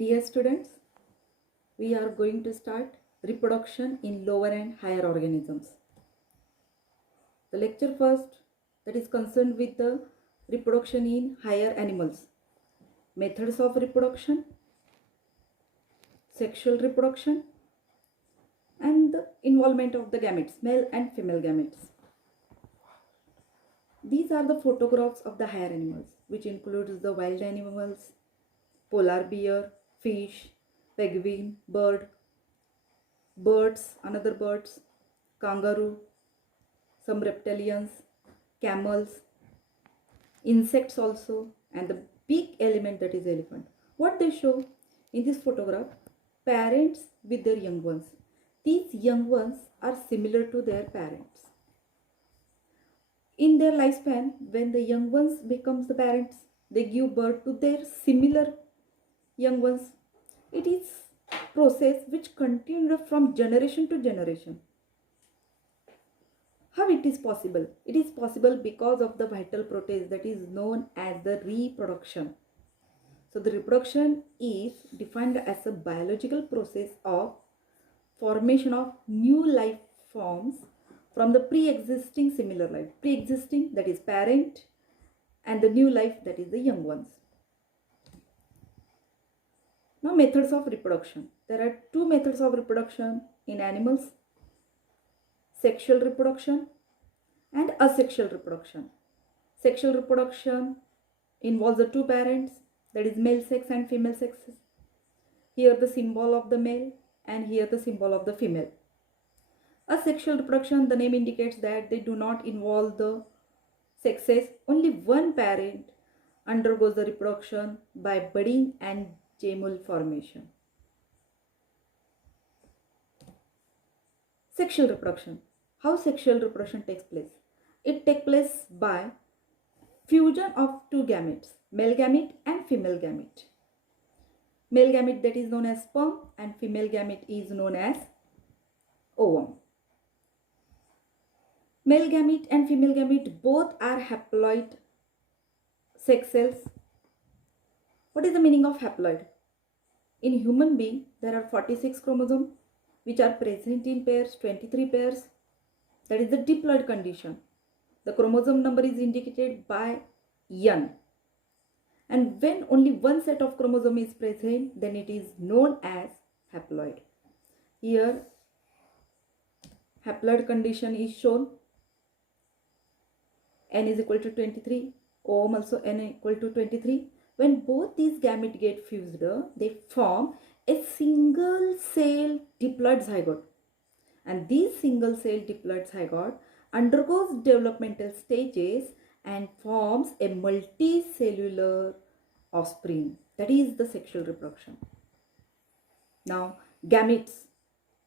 Dear students, we are going to start reproduction in lower and higher organisms. The lecture first that is concerned with the reproduction in higher animals, methods of reproduction, sexual reproduction, and the involvement of the gametes, male and female gametes. These are the photographs of the higher animals, which includes the wild animals, polar bear, fish, penguin, birds, another birds, kangaroo, some reptilians, camels, insects also, and the big element that is elephant. What they show in this photograph, parents with their young ones. These young ones are similar to their parents. In their lifespan, when the young ones becomes the parents, they give birth to their similar young ones. It is process which continued from generation to generation. How it is possible? It is possible because of the vital process that is known as the reproduction. So the reproduction is defined as a biological process of formation of new life forms from the pre-existing similar life. Pre-existing, that is parent, and the new life, that is the young ones. Now, methods of reproduction. There are two methods of reproduction in animals: sexual reproduction and asexual reproduction. Sexual reproduction involves the two parents, that is male sex and female sexes. Here the symbol of the male and here the symbol of the female. Asexual reproduction, the name indicates that they do not involve the sexes. Only one parent undergoes the reproduction by budding and gemule formation. Sexual reproduction. How sexual reproduction takes place? It takes place by fusion of two gametes, male gamete and female gamete. Male gamete, that is known as sperm, and female gamete is known as ovum. Male gamete and female gamete both are haploid sex cells. What is the meaning of haploid? In human being, there are 46 chromosomes which are present in pairs, 23 pairs. That is the diploid condition. The chromosome number is indicated by N. And when only one set of chromosome is present, then it is known as haploid. Here, haploid condition is shown. N is equal to 23. Ovum also N equal to 23. When both these gametes get fused, they form a single cell diploid zygote. And this single cell diploid zygote undergoes developmental stages and forms a multicellular offspring. That is the sexual reproduction. Now, gametes,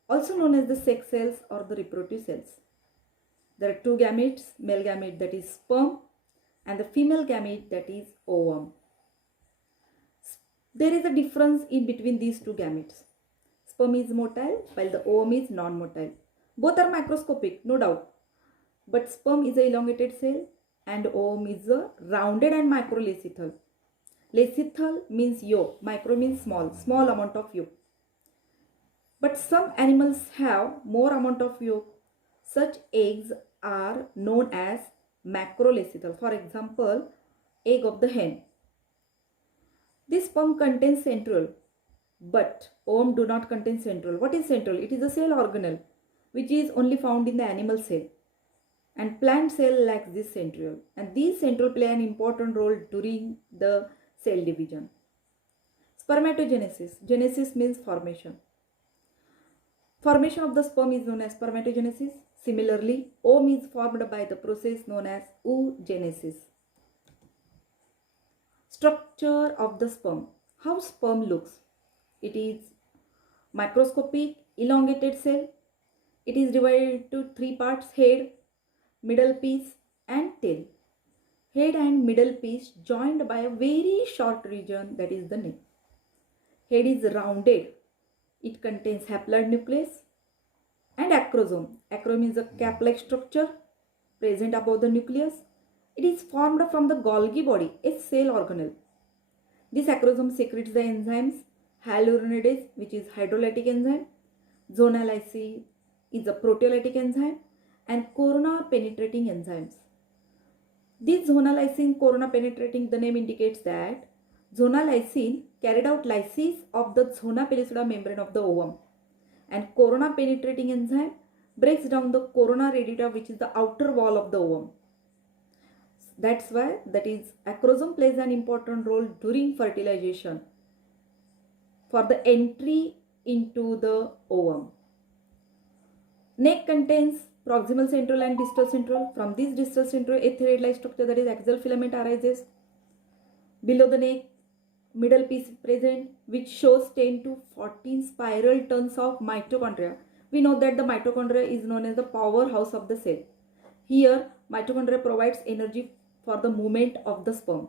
also known as the sex cells or the reproductive cells. There are two gametes, male gamete, that is sperm, and the female gamete, that is ovum. There is a difference in between these two gametes. Sperm is motile while the ovum is non-motile. Both are microscopic, no doubt. But sperm is an elongated cell and ovum is a rounded and microlacithal. Lacithal means yolk, micro means small amount of yolk. But some animals have more amount of yolk. Such eggs are known as macrolacithal. For example, egg of the hen. This sperm contains centriole, but ovum do not contain centriole. What is centriole? It is a cell organelle which is only found in the animal cell. And plant cell lacks this centriole. And these centriole play an important role during the cell division. Spermatogenesis. Genesis means formation. Formation of the sperm is known as spermatogenesis. Similarly, ovum is formed by the process known as oogenesis. Structure of the sperm. How sperm looks? It is microscopic, elongated cell. It is divided into three parts: head, middle piece, and tail. Head and middle piece joined by a very short region, that is the neck. Head is rounded. It contains haploid nucleus and acrosome. Acrosome is a cap-like structure present above the nucleus. It is formed from the Golgi body, a cell organelle. This acrosome secretes the enzymes hyaluronidase, which is hydrolytic enzyme, zona lysis is a proteolytic enzyme, and corona penetrating enzymes. This zona lysin corona penetrating, the name indicates that zona lysin carried out lysis of the zona pellucida membrane of the ovum, and corona penetrating enzyme breaks down the corona reducta, which is the outer wall of the ovum. That's why acrosome plays an important role during fertilization for the entry into the ovum. Neck contains proximal central and distal central. From this distal central, a thread-like structure, that is axial filament, arises. Below the neck, middle piece present, which shows 10 to 14 spiral tons of mitochondria. We know that the mitochondria is known as the powerhouse of the cell. Here, mitochondria provides energy for the movement of the sperm.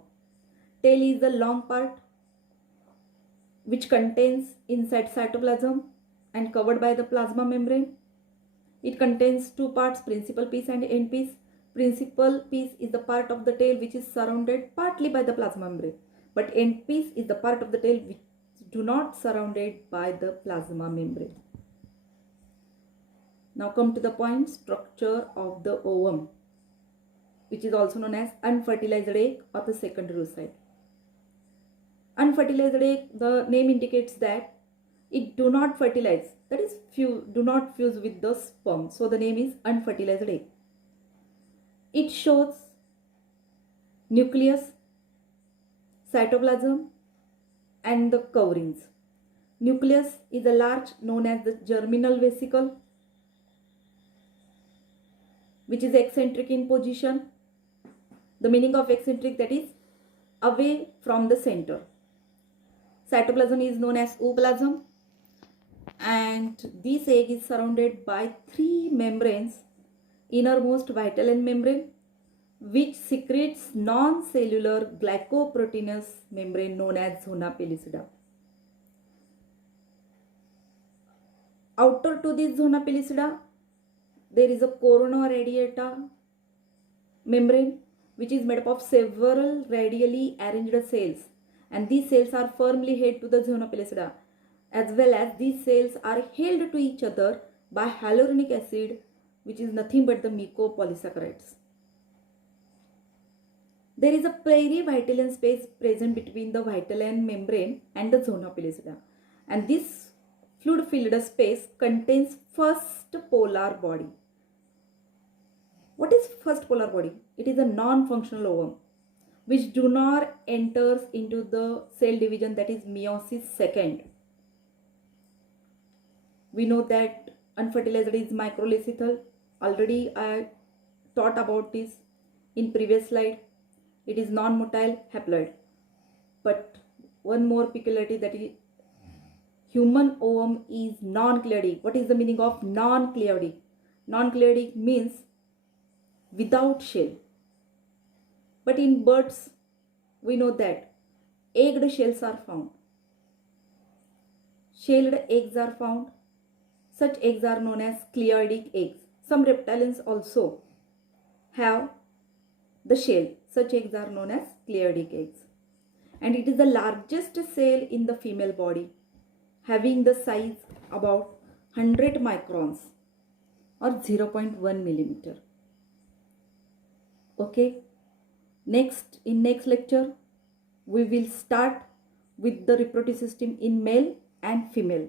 Tail is the long part which contains inside cytoplasm and covered by the plasma membrane. It contains two parts, principal piece and end piece. Principal piece is the part of the tail which is surrounded partly by the plasma membrane, but end piece is the part of the tail which do not surrounded by the plasma membrane. Now come to the point, structure of the ovum, which is also known as unfertilized egg or the secondary oocyte. Unfertilized egg, the name indicates that it do not fertilize, that is do not fuse with the sperm, so the name is unfertilized egg. It shows nucleus, cytoplasm and the coverings. Nucleus is a large, known as the germinal vesicle, which is eccentric in position. The meaning of eccentric, that is away from the center. Cytoplasm is known as ooplasm, and this egg is surrounded by three membranes. Innermost vitelline membrane, which secretes non-cellular glycoproteinous membrane known as zona pellucida. Outer to this zona pellucida, there is a corona radiata membrane, which is made up of several radially arranged cells, and these cells are firmly held to the zona pellucida, as well as these cells are held to each other by hyaluronic acid, which is nothing but the mucopolysaccharides. There is a perivitelline space present between the vitelline membrane and the zona pellucida, and this fluid-filled space contains first polar body. What is first polar body? It is a non-functional ovum which do not enters into the cell division, that is meiosis second. We know that unfertilized is microleucithal. Already I taught about this in previous slide. It is non-motile haploid. But one more peculiarity, that is human ovum is non-cladoid. What is the meaning of non-cladoid? Non-cladoid means without shell. But in birds, we know that egged shells are found. Shelled eggs are found. Such eggs are known as cladoid eggs. Some reptilians also have the shell. Such eggs are known as cladoid eggs. And it is the largest cell in the female body, having the size about 100 microns or 0.1 millimeter. Okay. In next lecture, we will start with the reproductive system in male and female.